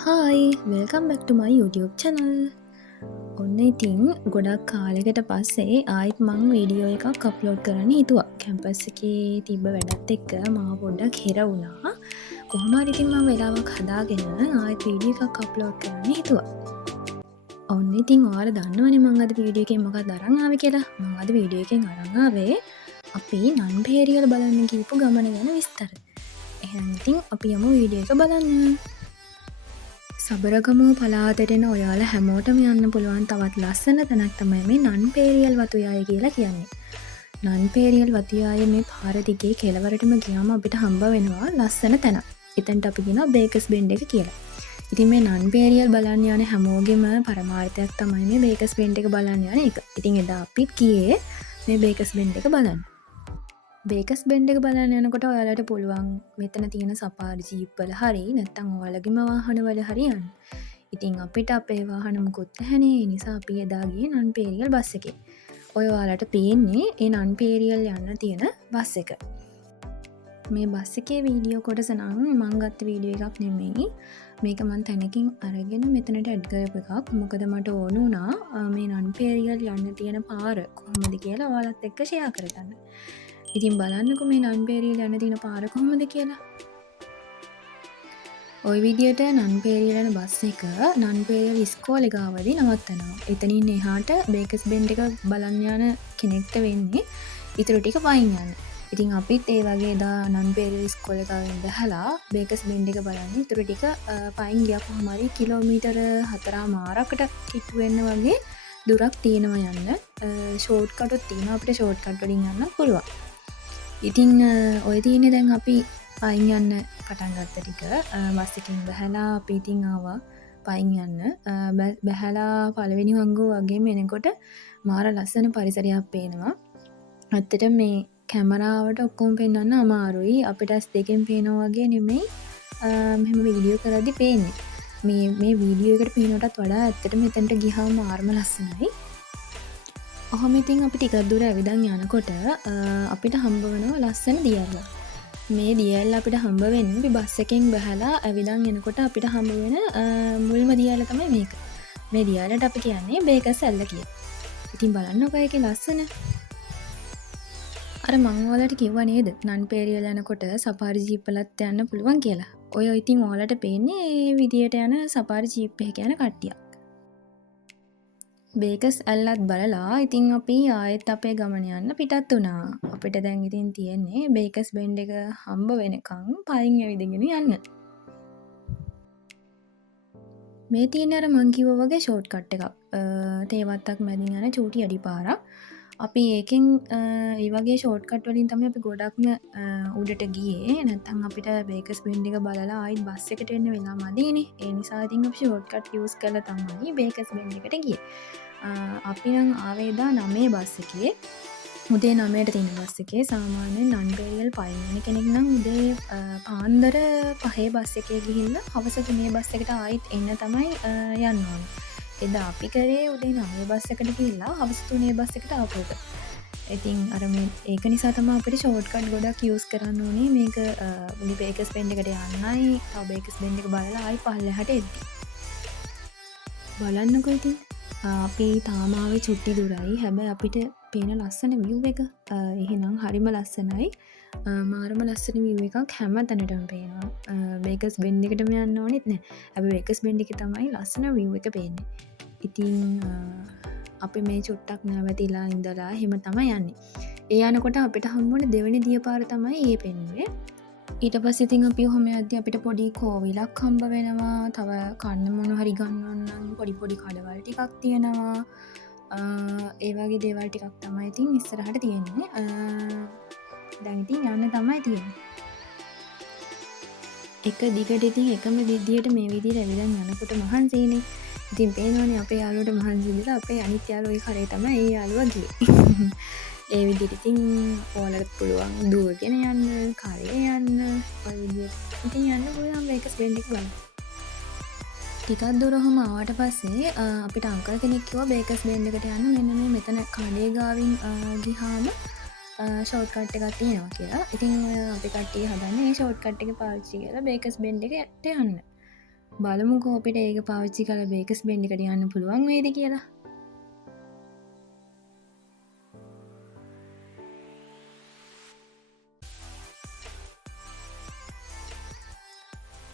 Hi welcome back ටු මයි YouTube channel. ඔන්න ඉතින් ගොඩක් කාලෙකට පස්සේ ආයිත් මං වීඩියෝ එකක් අප්ලෝඩ් කරන්න හිතුවා. කැම්පස් එකේ තිබ්බ වැඩත් එක්ක මම පොඩ්ඩක් හිර වුණා. කොහොම හරි ඉතින් මම වෙලාවක් හදාගෙන ආයිත් වීඩියෝ එකක් අප්ලෝඩ් කරන්න හිතුවා. ඔන්න ඉතින් ඔයාලා දන්නවනේ මං අද වීඩියෝ එකෙන් මොකක්ද අරන් ආවේ කියලා. මං අද වීඩියෝ එකෙන් අරන් ආවේ අපි නන්පේරියල් බලන්න ගිහපු ගමන ගැන විස්තර. එහෙනම් ඉතින් අපි යමු වීඩියෝ එක බලන්න. සබරගමුව පලාතටෙන ඔයාල හැමෝටම යන්න පුළුවන් තවත් ලස්සන තැනක් තමයි මේ නන්පේරියල් වතුයාය කියලා කියන්නේ. නන්පේරියල් වතුයාය මේ පාරදිගේ කෙලවරටම ගියාම අපිට හම්බ වෙනවා ලස්සන තැනක්. එතැන්ට අපි කියනවා බේකස් බෙන්ඩ් එක කියලා. ඉතින් මේ නන්පේරියල් බලන්න යන හැමෝගෙම පරමාර්ථයක් තමයි මේ බේකස් බෙන්ඩ් එක බලන්න යන එක. ඉතින් එදා අපිත් ගියේ මේ බේකස් බෙන්ඩ් එක බලන්න. බේකස් බෙන්ඩ් එක බලන්න යනකොට ඔයාලට පුළුවන් මෙතන තියෙන සපාරි ජීප් වල හරි නැත්නම් ඔයාලගේම වාහන වල හරි යන්න. ඉතින් අපිට අපේ වාහන මුකුත් නැහැනේ. ඒ නිසා අපි එදා ගියේ නන්පේරියල් බස් එකේ. ඔය ඔයාලට පේන්නේ ඒ නන්පේරියල් යන්න තියෙන බස් එක. මේ බස් එකේ වීඩියෝ කොටස නම් මං ගත්ත වීඩියෝ එකක් නෙමෙයි. මේක මං තැනකින් අරගෙන මෙතනට ඇඩ් කරපු එකක්. මොකද මට ඕන වුණා මේ නන්පේරියල් යන්න තියෙන පාර කොහොමද කියලා ඔයාලත් එක්ක ෂෙයා කරගන්න. ඉතින් බලන්නකො මේ නන්පේරියල් යන තියෙන පාර කොහොමද කියලා. ওই විදියට නන්පේරියල් යන බස් එක නන්පේරියල් ඉස්කෝලේ ගාවදී නවත්තනවා. එතනින් එහාට බේකස් බෙන්ඩ් එක බලන්න යන කෙනෙක්ට වෙන්නේ ඊටු ටික පයින් යන්න. ඉතින් අපිත් ඒ වගේ එදා නන්පේරියල් ඉස්කෝලේ ගාවෙන් බහලා බේකස් බෙන්ඩ් එක බලන්න ඊටු ටික පයින් ගියාම හරි කිලෝමීටර 4මාරකට කිට්ටු වෙන්න වගේ දුරක් තියෙනවා යන්න. ෂෝට් කටුත් තියෙනවා. අපිට ෂෝට් කට් වලින් යන්න පුළුවන්. ඉතින් ඔය තියෙන්නේ දැන් අපි පයින් යන්න පටන් ගත්ත ටික බස් එකෙන් බහැලා අපි ඉතින් ආවා පයින් යන්න. බහැලා පළවෙනි වංගුව වගේම එනකොට මාර ලස්සන පරිසරයක් පේනවා. ඇත්තට මේ කැමරාවට ඔක්කොම පෙන්වන්න අමාරුයි. අපිට S2 පේනවා වගේ නෙමෙයි මෙහෙම වීඩියෝ කරද්දි පේන්නේ. මේ වීඩියෝ එකට පේනටත් වඩා ඇත්තට මෙතනට ගියාම මාරම ලස්සනයි. ඔහොම ඉතින් අපි ටිකක් දුර ඇවිදන් යනකොට අපිට හම්බ වෙනවා ලස්සන දියැල්ල. මේ දියැල්ල අපිට හම්බ වෙන්නේ අපි බස් එකෙන් බහලා ඇවිදන් එනකොට අපිට හම්බ වෙන මුල්ම දියැල්ල තමයි මේක. මේ දියැල්ලට අපි කියන්නේ බේකස් ඇල්ල කියලා. ඉතින් බලන්නකෝ ඒකේ ලස්සන. අර මං ඔයාලට කිව්වා නේද නන්පේරියල් යනකොට සපාරි ජීප් වලත් යන්න පුළුවන් කියලා. ඔය ඉතින් ඔයාලට පේන්නේ මේ විදියට යන සපාරි ජීප් එකක යන කට්ටියක්. බේකස් ඇල්ලත් බලලා ඉතින් අපි ආයෙත් අපේ ගමන යන්න පිටත් වුණා. අපිට දැන් ඉතින් තියෙන්නේ බේකස් බෙන්ඩ් එක හම්බ වෙනකන් පයින් ඇවිදගෙන යන්න. මේ තියෙන අර මං කිව්වා වගේ ෂෝට් කට් එකක්. තේවත්තක් මැදින් යන චූටි අඩි පාරක්. අපි ඒකෙන් ඒ වගේ ෂෝට් කට් වලින් තමයි අපි ගොඩක්ම උඩට ගියේ. නැත්නම් අපිට බේකස් බෙන්ඩ් එක බලලා ආයෙත් බස් එකට එන්න වෙලා මදීනේ. ඒ නිසා ඉතින් අපි ෂෝට් කට් යූස් කරලා තමයි බේකස් බෙන්ඩ් එකට ගියේ. අපි නම් ආවේ දා 9 බස් එකේ. උදේ 9ට තියෙන බස් එකේ. සාමාන්‍යයෙන් නන්පේරියල් පයින් යන කෙනෙක් නම් උදේ පාන්දර 5 බස් එකේ ගිහිල්ලා හවස 3 බස් එකට ආයෙත් එන්න තමයි යන්න ඕනේ. එදා අපි කරේ උදේ 9 බස් එකට ගිහිල්ලා හවස 3 බස් එකට ආපු එක. ඉතින් අර මේ ඒක නිසා තමයි අපිට ෂෝට් කට් ගොඩක් යූස් කරන්න ඕනේ. මේක මුලි බේකස් බෙන්ඩ් එකට යන්නයි තව බේකස් බෙන්ඩ් එක බලලා ආයෙ පහළහැට එද්දි. බලන්නකෝ ඉතින් අපි තාමාවේ චුට්ටි දුරයි. හැබැයි අපිට පේන ලස්සන විව් එක එහෙනම් හරිම ලස්සනයි. මාරම ලස්සන විව් එකක් හැම තැනටම පේනවා. බේකස් බෙන්ඩ් එකටම යන්න ඕනෙත් නෑ. හැබැයි බේකස් බෙන්ඩ් එකේ තමයි ලස්සන විව් එක පේන්නේ. ඉතින් අපි මේ චුට්ටක් නැවතිලා ඉඳලා එහෙම තමයි යන්නේ. ඒ යනකොට අපිට හම්බුනේ දෙවෙනි දියපාර තමයි ඒ පෙන්නුවේ. ඊට පස්සේ ඉතින් අපි ඔහොම යද්දි අපිට පොඩි කෝවිලක් හම්බ වෙනවා. තව කන්න මොන හරි ගන්නවන්න නම් පොඩි කඩවල් ටිකක් තියෙනවා. ඒ වගේ දේවල් ටිකක් තමයි ඉතින් ඉස්සරහට තියෙන්නේ. දැන් ඉතින් යන්න තමයි තියෙන්නේ. එක දිගට ඉතින් එකම විදියට මේ විදියට ඇවිදන් යනකොට මහන්සියිනේ. ඉතින් පේනවනේ අපේ යාළුවට මහන්සි විදිහට අපේ අනිත් යාළුවා ඒ කරේ තමයි ඒ යාළුවා ගියේ. ඒ විදිහට ඉතින් ඔයාලට පුළුවන් දුවගෙන යන්න, කරේ යන්න, ඔය විදිහට ඉතින් යන්න පුළුවන් බේකස් බෙන්ඩ් එක බලන්න. ටිකක් දුර ඔහම ආවට පස්සේ අපිට අංකල් කෙනෙක් කිව්වා බේකස් බෙන්ඩ් එකට යන්න මෙන්න මේ මෙතන කඩේ ගාවින් ගිහාම ෂෝට් කට් එකක් තියෙනවා කියලා. ඉතින් අපි කට්ටිය හදන්නේ මේ ෂෝට් කට් එක පාවිච්චි කරලා බේකස් බෙන්ඩ් එකට යන්න. බලමුකෝ අපිට ඒක පාවිච්චි කරලා බේකස් බෙන්ඩ් එකට යන්න පුළුවන් වේද කියලා.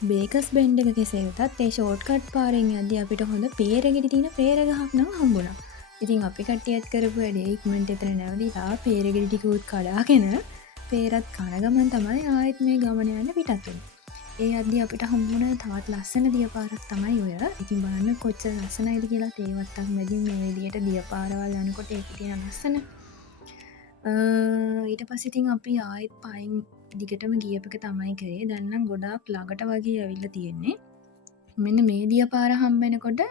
බේකස් බෙන්ඩ් එක කෙසේ වෙතත් ඒ ෂෝට්කට් පාරෙන් යද්දී අපිට හොඳ පේරගෙඩි තියෙන පේර ගහක් නම් හම්බුණා. ඉතින් අපි කට්ටියත් කරපු වැඩේ ඉක්මනට එතන නැවතිලා පේරගෙඩි ටිකුත් කඩාගෙන පේරත් කන ගමන් තමයි ආයෙත් මේ ගමන යන්න පිටත් වෙන්නේ. ඒ යද්දී අපිට හම්බුණ තවත් ලස්සන දියපාරක් තමයි ඔය. ඉතින් බලන්න කොච්චර ලස්සනයිද කියලා තේවත්තක් මැදින් මේ විදියට දියපාරවල් යනකොට ඒකේ තියෙන ලස්සන. ඊට පස්සේ ඉතින් අපි ආයෙත් පයින් දිගටම ගියප එක තමයි කරේ. දැන් නම් ගොඩාක් ළඟට වගේ ඇවිල්ලා තියෙන්නේ. මෙන්න මේ දියපාර හම්බෙනකොට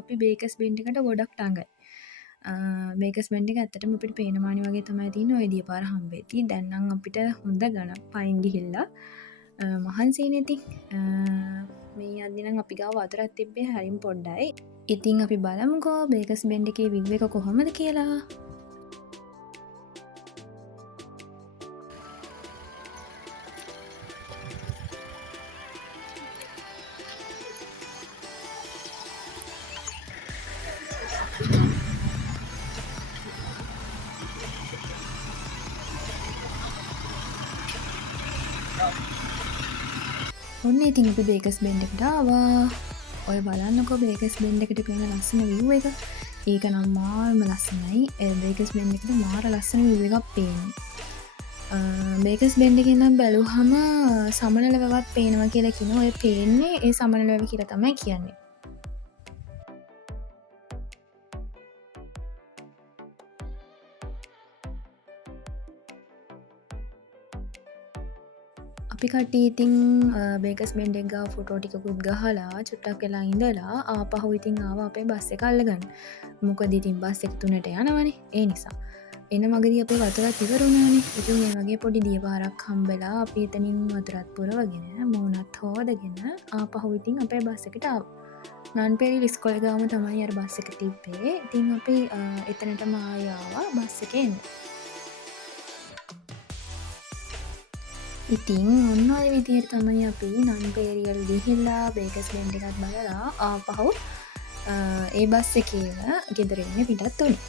අපි බේකස් බෙන්ඩ් එකට ගොඩක් ළඟයි. බේකස් බෙන්ඩ් එක ඇත්තටම අපිට පේනමානි වගේ තමයි තියෙන්නේ ওই දියපාර හම්බෙද්දී. දැන් නම් අපිට හොඳ ගණන් පයින් ගිහිල්ලා මහන්සියිනේ ඉතින්. මේ යද්දී නම් අපි ගාව වතුරක් තිබ්බේ හරිම පොඩ්ඩයි. ඉතින් අපි බලමුකෝ බේකස් බෙන්ඩ් එකේ විව් එක කොහොමද කියලා. ඔන්න ඉතින් අපි බේකස් බෙන්ඩ් එකට ආවා. ඔය බලන්නකෝ බේකස් බෙන්ඩ් එකට පේන ලස්සන view එක. ඒක නම් මාරම ලස්සනයි. බේකස් බෙන්ඩ් එකට මාර ලස්සන view එකක් පේන්නේ. බේකස් බෙන්ඩ් එකෙන් නම් බැලුවහම සමනල වැවක් පේනවා කියලා කියනවා. ඔය පේන්නේ ඒ සමනල වැව කියලා තමයි කියන්නේ. අපි කට්ටිය ඉතින් බේකස් බෙන්ඩ් එක ගාව ෆොටෝ ටිකකුත් ගහලා චුට්ටක් වෙලා ඉඳලා ආපහු ඉතින් ආවා අපේ බස් එක අල්ලගන්න. මොකද ඉතින් බස් එක 3ට යනවනේ. ඒ නිසා එන මගදී අපේ වතුරත් ඉවර වුණානේ. ඉතින් මේ වගේ පොඩි දියපාරක් හම්බෙලා අපි එතනින් වතුරත් පුරවගෙන මූණත් හොදගෙන ආපහු ඉතින් අපේ බස් එකට ආවා. නන්පෙරිල් ඉස්කෝලේ ගාම තමයි අර බස් එක තිබ්බේ. ඉතින් අපි එතනටම ආයෙ ආවා බස් එකේ එන්න. ඉතින් ඔන්න ඔය විදිහට තමයි අපි නන්පෙරියල් ගිහිල්ලා බේකස් බෙන්ඩ් එකක් බලලා ආපහු ඒ බස් එකේම ගෙදර එන්න පිටත් වුණේ.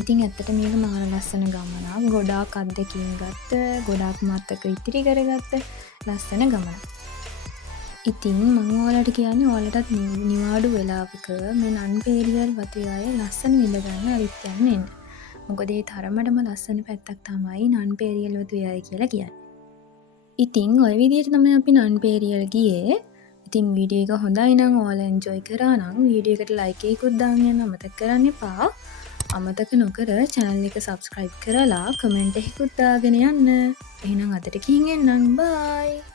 ඉතින් ඇත්තට මේක මාර ලස්සන ගමනක්. ගොඩාක් අත්දැකීම් ගත්ත, ගොඩාක් මතක ඉතිරි කරගත්ත ලස්සන ගමනක්. ඉතින් මම ඔයාලට කියන්නේ ඔයාලටත් නිවාඩු වෙලාවක මේ නන්පෙරියල් වතුයාය ලස්සන විඳ ගන්න ඇවිත් යන්න එන්න. මොකද ඒ තරමටම ලස්සන පැත්තක් තමයි නන්පෙරියල් වතුයාය කියලා කියන්නේ. ඉතින් ඔය විදිහට තමයි අපි නන්පෙරියල් ගියේ. ඉතින් වීඩියෝ එක හොඳයි නම් ඔයාලා එන්ජොයි කරා නම් වීඩියෝ එකට ලයික් එකකුත් දාන්න යන්න අමතක කරන්න එපා. අමතක නොකර channel එක subscribe කරලා කමෙන්ට් එකකුත් දාගෙන යන්න. එහෙනම් අදට ගිහින් එන්නම්. bye.